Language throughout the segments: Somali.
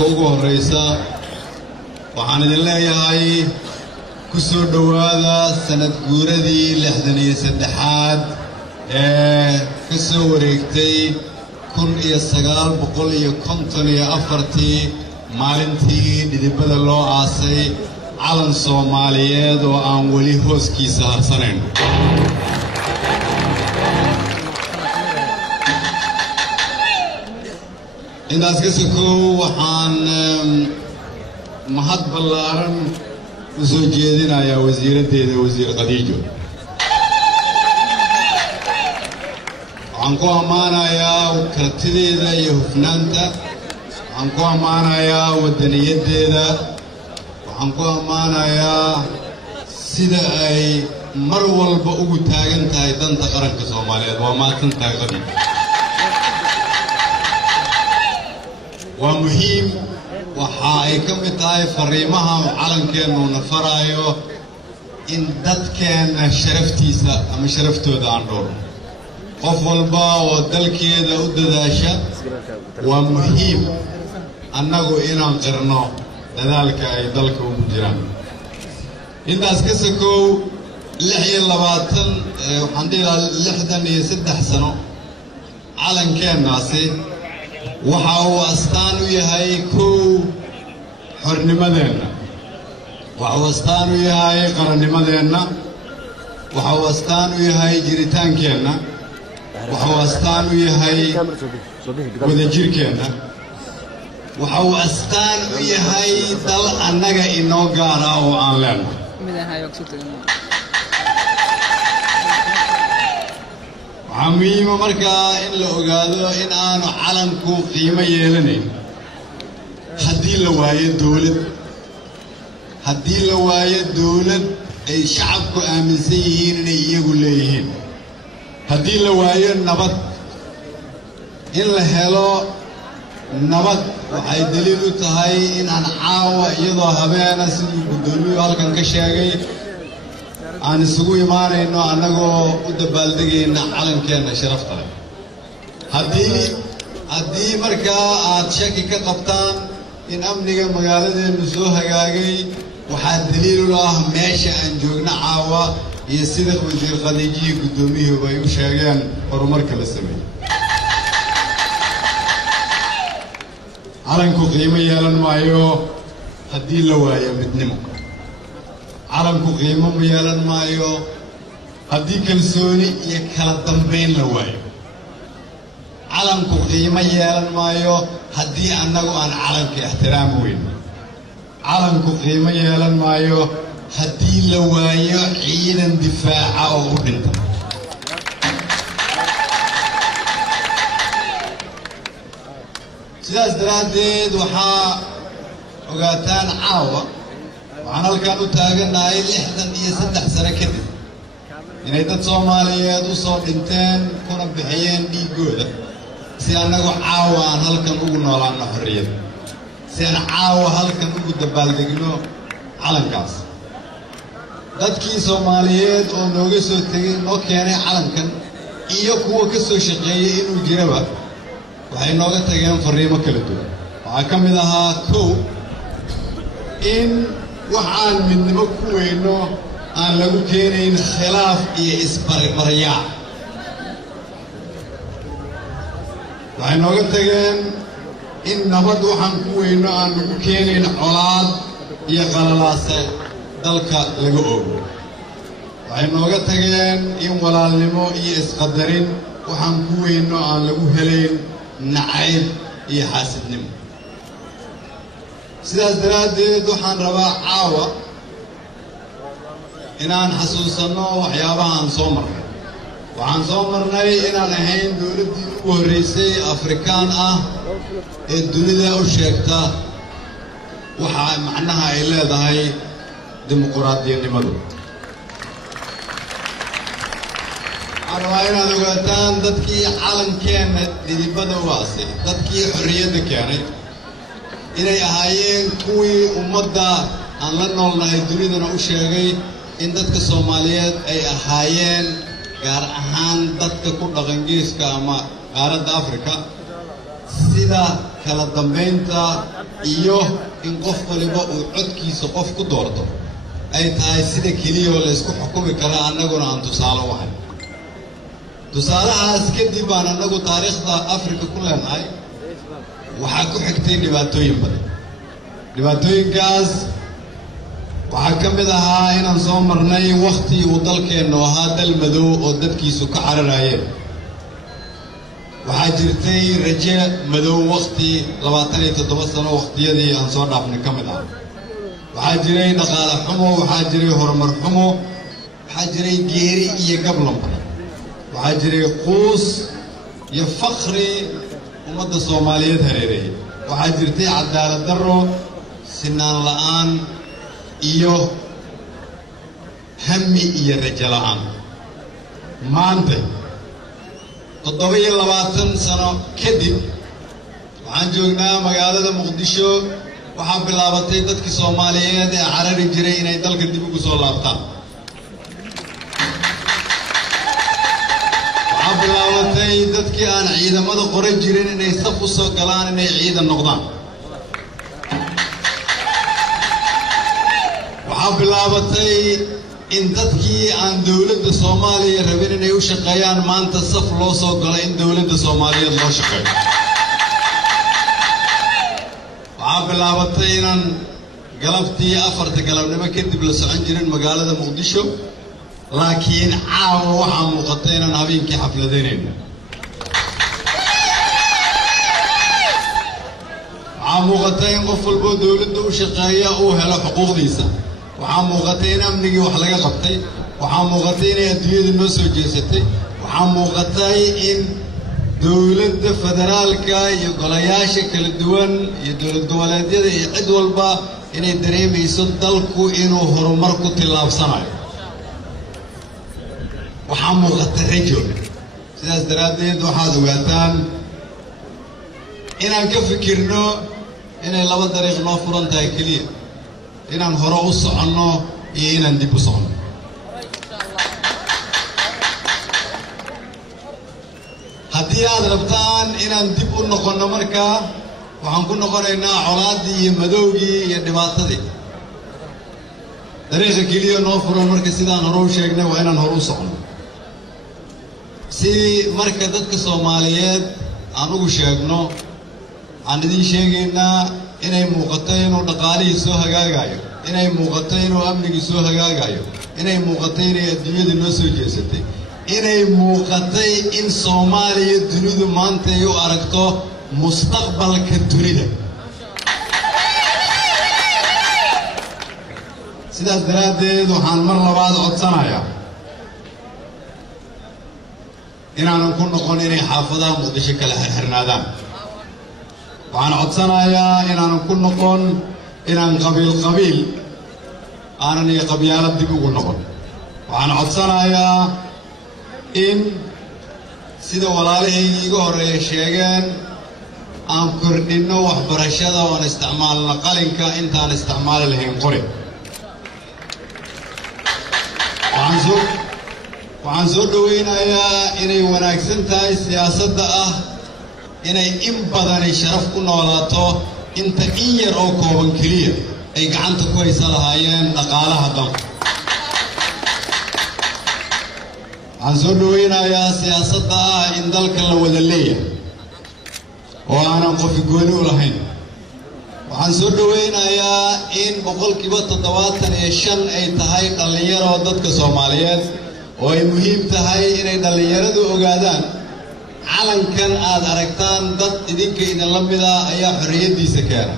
marka ugu horeysa waxaan idin leeyahay ku soo dhawaada sanad guuradii 63aad ee ka soo wareegtay 1954 maalintii dhidibada loo aasay calan Soomaaliyeed oo aan wali hooskiisa harsanayn intaas ka sokow waxaan mahad ballaaran u soo jeedinayaa wasiiraddeeda wasiir Khadiijo waxaan ku ammaanayaa kartideeda iyo hufnaanta waxaan ku ammaanayaa wadaniyaddeeda waxaan ku ammaanayaa sida ay mar walba ugu taagan tahay danta qaranka Soomaaliyeed waa maatantahay Khadiijo ومهم وحايك متاي فريمها وعلنكن ونفرايو إن دت كان شرفتيسا أما شرفتو دان دور قفل با ودل كيدا ودداشا ومهم أنه إنا قرنا لذلك أي دلك ومجران إن داس كسكو لحي اللباتن وحنديلا لحدن يسدح سنو علنكن ناسي وحاو أستانو يهاي كو حرنمدينا وحاو أستانو يهاي قرنمدينا وحاو أستانو يهاي جريتان كينا وحاو أستانو يهاي ودجير كينا وحاو أستانو يهاي دل أنغا إنو غارا وآن لنا عميمة مركا إن لأقادو إن آنو علنكو قيمة يلنين هدي لواية دولة أي شعبكو آمنسيهين إن يقول ليهين هدي لواية نبت إن لهلو نبت وحي دليلو تهي إن أنا عاوة يضو هبانا سيدو بدولو هالكن كشاقي aan isugu imaanayno anagoo u dabaaldegayna calankeena sharafta leh haddii markaa aad shaki ka qabtaan in amniga magaaladeenu soo hagaagay waxaa daliil u ah meesha aan joogno caawa iyo sida wasiir Khadiijo gudoomiyuhu ay u sheegeen horumarka la sameeyay calanku qiimo yeelan maayo haddii la waayo midnimo calanku qiimo ma yeelan maayo haddii kalsooni iyo kala dambeyn la waayo calanku qiimo yeelan maayo haddii annagu aan calanka ixtiraam weyn calanku qiimo yeelan maayo haddii la waayo ciidan difaaca oo u dhinta sidaas daraaddeed waxaa ogaataan caawa waxaan halkan u taaganahay 63 sano kadib inay dad Soomaaliyeed u soo dhinteen kuna bixiyeen dhiigooda si anagu caawa aan halkan ugu noolaano xorriyad si aan caawa halkan ugu dabaaldegno calankaas dadkii Soomaaliyeed oo nooga soo tegay noo keenay calankan iyo kuwa ka soo shaqeeyay inuu jiraba waxay nooga tageen fariimo kala duwan waxaa ka mid ahaa kow in waxaan midnimo ku weyno aan lagu keenayn khilaaf iyo isbarbaryaa waxay nooga tageen in nabad waxaan ku weyno aan lagu keenayn colaad iyo qalalaase dalka laga oogo waxay nooga tageen in walaalnimo iyo isqadarin waxaan ku weyno aan lagu helayn nacayb iyo xaasidnimo sidaas daraaddeed waxaan rabaa caawa inaan xasuusanno waxyaabaha aan soo marnay waxaan soo marnay inaan ahayn dowladdii ugu horreysay Afrikaan ah ee dunida u sheegta waxa macnaha ay leedahay dimuqraadiyadnimadu waxaan rabaa inaad ogaataan dadkii calankeena dhidibada u aasay dadkii xorriyadda keenay inay ahaayeen kuwii ummadda aan la noolnahay dunidana u sheegay in dadka Soomaaliyeed ay ahaayeen gaar ahaan dadka ku dhaqan geeska ama qaaradda Afrika sida sida kala dambeynta iyo in qof waliba uu codkiisa qof ku doorto ay tahay sida keliya oo la isku xukumi kara annaguna aan tusaale u ahay tusaalahaas kadib baan annagu taariikhda Afrika ku leenahay waxaa ku xigtay dhibaatooyin badan dhibaatooyinkaas waxaa ka mid ahaa inaan soo marnay waqti uu dalkeennu ahaa dal madow oo dadkiisu ka cararayeen waxaa jirtay rajo madow waqti 27 sano waqtiyadii aan soo dhaafnay ka mid ah waxaa jiray dhaqaale xumo waxaa jiray horumar xumo waxaa jiray geeri iyo gablan badan waxaa jiray quus iyo faqri ummadda Soomaaliyeed hareereeyay waxaa jirtay cadaalad darro sinaan la'aan iyo hammi iyo rajo la'aan maanta 27 sano kadib waxaan joognaa magaalada Muqdisho waxaa bilaabatay dadkii Soomaaliyeed ee carari jiray inay dalka dib ugu soo laabtaan waxaa bilaabatay dadkii aan ciidamada qoran jirin inay saf u soo galaan inay ciidan noqdaan waxaa bilaabatay in dadkii aan dawladda Soomaaliya rabin inay u shaqeeyaan maanta saf loo soo galay in dawladda Soomaaliyeed loo shaqeeyo waxaa bilaabatay inaan galabtii 4 galabnimo kadib la socon jirin magaalada Muqdisho laakiin caawa waxaa muuqatay inaan habeenkii xafladeynayno waxaa muuqatay in qof walba dawladda u shaqeeya uu helo xuquuqdiisa waxaa muuqatay in amnigii wax laga qabtay waxaa muuqatay inay adduunyada noo soo jeesatay waxaa muuqatay in dawladda federaalka iyo golayaasha kala duwan iyo dawlad goboleedyada iyo cid walba inay dareemayso dalku inuu horumar ku tillaabsanayo waxaa muuqata rajo sidaas daraaddeed waxaad ogaataan inaan ka fikirno inay laba dariiq noo furan tahay keliya inaan hore u soconno iyo inaan dib u soconno haddii aad rabtaan inaan dib u noqonno markaa waxaan ku noqonaynaa colaaddii iyo madowgii iyo dhibaatadii dariiqa keliya noo furan marka sidaan hore u sheegnay waa inaan hore u soconno si marka dadka Soomaaliyeed aan ugu sheegno aan idin sheegaynaa inay muuqato inuu dhaqaalihii soo hagaagayo inay muuqato inuu amnigii soo hagaagayo inay muuqato inay adduunyada noo soo jeesatay inay muuqatay in Soomaaliya dunidu maanta ay u aragto mustaqbalka dunida sidaas daraaddeed waxaan mar labaad codsanayaa inaanan ku noqon inay xaafadaha Muqdisho kala xirxirnaadaan waxaan codsanayaa inaanan ku noqon inaan qabiil aanan iyo qabyaalad dib ugu noqon waxaan codsanayaa in sida walaalahaygii iga horreeya sheegeen aan kordhinno waxbarashada oon isticmaalno qalinka intaan isticmaali lahayn qori waxaan soo dhaweynayaa inay wanaagsan tahay siyaasadda ah inay in badani sharaf ku noolaato inta in yar oo kooban keliya ay gacanta ku haysa lahaayeen dhaqaalaha dalka waxaan soo dhaweynayaa siyaasadda ah in dalka la wada leeyahay oo aanan qofi gooni u lahayn waxaan soo dhaweynayaa in 75% ay tahay dhalinyaro dadka Soomaaliyeed oo ay muhiim tahay inay dhalinyaradu ogaadaan calankan aad aragtaan dad idinka idin la mid ah ayaa xorriyadiisa keena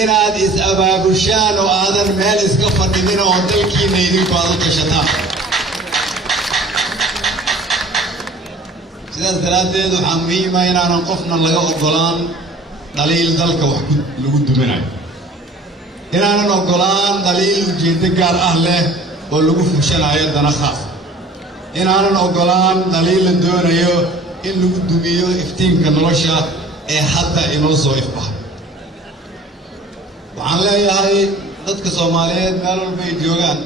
inaad is abaabushaan oo aadan meel iska fadhinin oo dalkiina idinku aad u tashataan sidaas daraaddeed waxaa muhiim ah inaanan qofna laga ogolaan dhaliil dalka wax lagu duminayo inaanan ogolaan dhaliil ujeeddo gaar ah leh oo lagu fushanayo dana khaas inaanan ogolaan dhaliil la doonayo in lagu dumiyo iftiinka nolosha ee hadda inoo soo ifbaxay waxaan leeyahay dadka Soomaaliyeed meel walba ay joogaan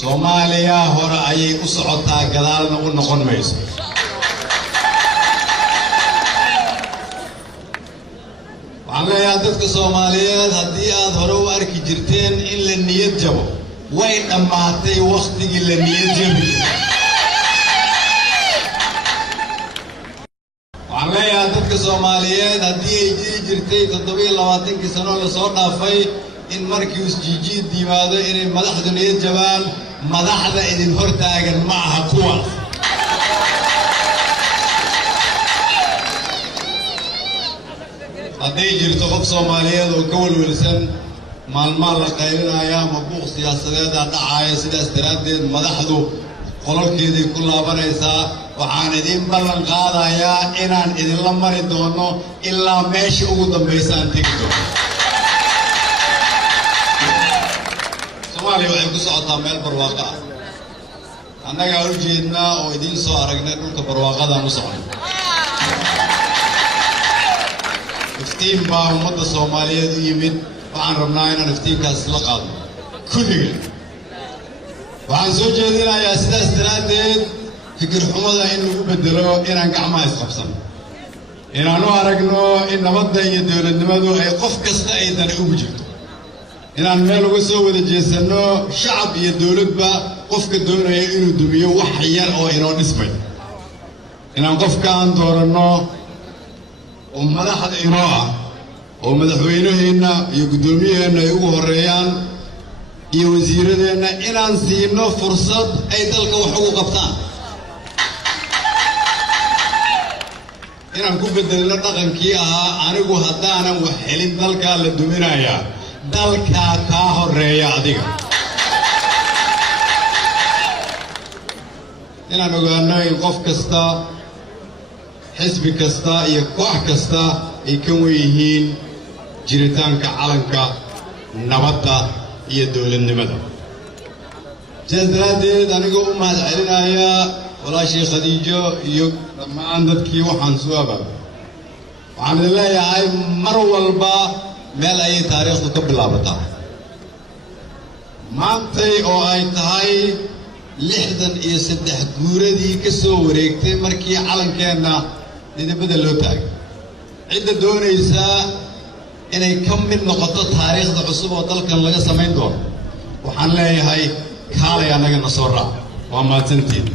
Soomaaliya hore ayay u socotaa gadaalna u noqon mayso waxaan leeyahay dadka Soomaaliyeed haddii aad hore u arki jirteen in la niyad jabo way dhammaatay waqtigii la niyad jabi waxaan leeyahay dadka Soomaaliyeed haddii ay jiri jirtay 27 sano la soo dhaafay in markii uu isjijiid yimaado inay madaxdu niyad jabaan madaxda idin hortaagan ma aha kuwaas hadday jirto qof Soomaaliyeed oo ka walwalsan maalmaha la qaybinaya ama buuq siyaasadeed dhacaya sidaas daraaddeed madaxdu qololkeedii ku laabanaysaa waxaan idin ballan qaadayaa inaan idinla mari doono ilaa meesha ugu dambaysa aan tegi doono Soomaaliya waxay ku socotaa meel barwaaqo ah annaga u jeednaa oo idin soo aragnay dhulka barwaaqada u socon iftiin baa ummadda Soomaaliyeed u yimid waxaan rabnaa inaan iftiinkaas la qaadno kulligeed waxaan soo jeedinayaa sidaas daraaddeed fikir xumada in lagu bedelo inaan gacmaha isqabsano inaan u aragno in nabadda iyo dowladnimadu ay qof kasta ay dani ugu jirto inaan meel uga soo wada jeesano shacab iyo dowladba qofka doonaya inuu dumiyo wax yar oo inoo dhismay inaan qofka aan dooranno oo madaxda inoo ah oo madaxweynaheena iyo guddoomiyaheena ay ugu horeeyaan iyo wasiiradeena inaan siino fursad ay dalka wax ugu qabtaan inaan ku bedelno dhaqankii ahaa anigu haddaanan wax helin dalkaa la duminayaa dalkaa kaa horeeya adiga inaan ogaano in qof kasta xisbi kasta iyo koox kasta ay ka wen yihiin jiritaanka calanka nabadda iyo dowladnimada sidaas daraaddeed anigoo u mahad celinayaa walaashii Khadiijo iyo dhammaan dadkii waxaan soo abaabay waxaan idin leeyahay mar walba meel ayay taariikhdu ka bilaabataa maantay oo ay tahay 63 guuradii ka soo wareegtay markii calankeenna midabada loo taagay cidda doonaysa inay ka mid noqoto taariikhda cusub oo dalkan laga samayn doono waxaan leeyahay kaalay anaga na soo raac waa mahadsantiin